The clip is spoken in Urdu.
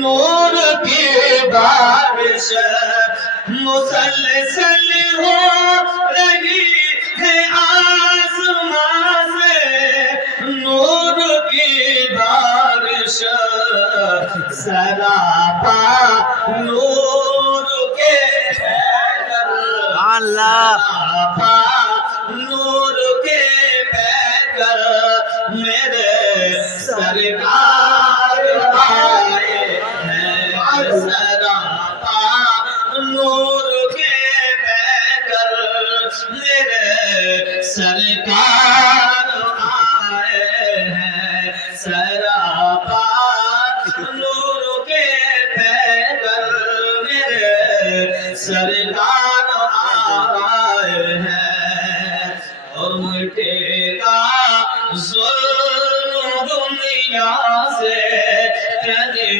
نور کی بارش مسلسل ہو رہی ہے آسمان سے نور کی بارش سراپا نور کے اللہ سراپا نور کے پیکر میرے سرکار آئے ہیں سراپا نور کے پیکر میرے سرکار آئے ہیں سراپا نور کے پیکر میرے سرکار آئے ہیں اور مٹے گا ظلم دنیا سے کہنے